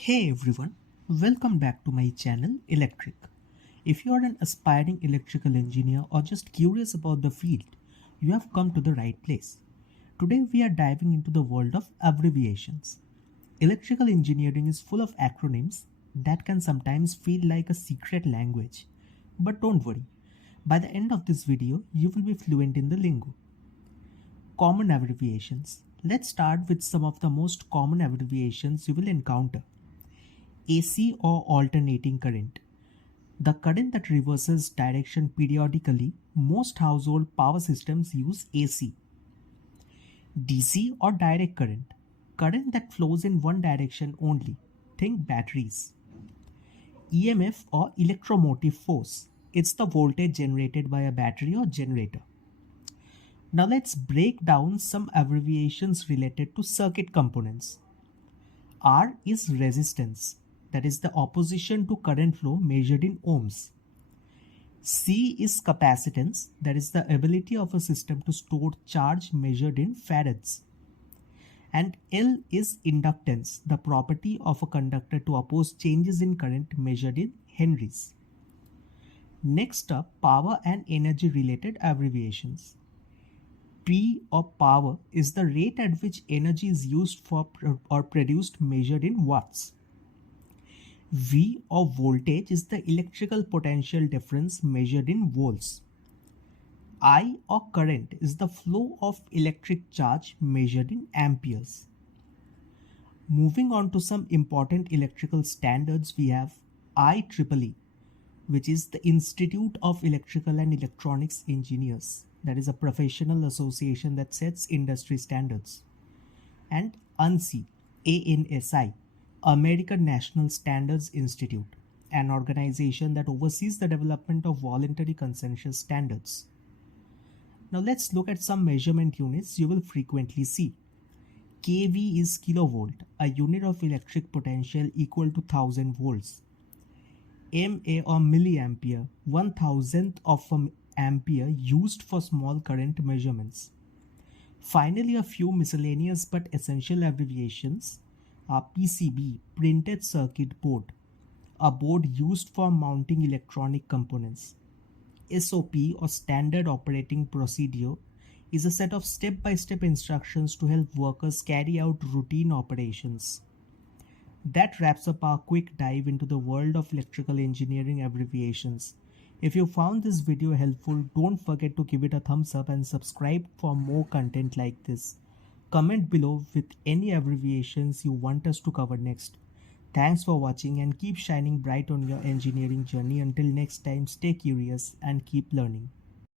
Hey everyone, welcome back to my channel Electric. If you are an aspiring electrical engineer or just curious about the field, you have come to the right place. Today we are diving into the world of abbreviations. Electrical engineering is full of acronyms that can sometimes feel like a secret language. But don't worry, by the end of this video, you will be fluent in the lingo. Common abbreviations. Let's start with some of the most common abbreviations you will encounter. AC or alternating current. The current that reverses direction periodically, most household power systems use AC. DC or direct current. Current that flows in one direction only. Think batteries. EMF or electromotive force. It's the voltage generated by a battery or generator. Now let's break down some abbreviations related to circuit components. R is resistance, that is the opposition to current flow measured in ohms. C is capacitance, that is the ability of a system to store charge measured in farads. And L is inductance, the property of a conductor to oppose changes in current measured in henries. Next up, power and energy related abbreviations. P or power is the rate at which energy is used for or produced measured in watts. V or voltage is the electrical potential difference measured in volts. I or current is the flow of electric charge measured in amperes. Moving on to some important electrical standards, we have IEEE, which is the Institute of Electrical and Electronics Engineers. That is a professional association that sets industry standards. And ANSI, ANSI, American National Standards Institute, an organization that oversees the development of voluntary consensus standards. Now let's look at some measurement units you will frequently see. kV is kilovolt, a unit of electric potential equal to 1000 volts. mA or milliampere, 1,000th of an ampere used for small current measurements. Finally, a few miscellaneous but essential abbreviations are PCB, printed circuit board, a board used for mounting electronic components. SOP or standard operating procedure is a set of step-by-step instructions to help workers carry out routine operations. That wraps up our quick dive into the world of electrical engineering abbreviations. If you found this video helpful, don't forget to give it a thumbs up and subscribe for more content like this. Comment below with any abbreviations you want us to cover next. Thanks for watching and keep shining bright on your engineering journey. Until next time, stay curious and keep learning.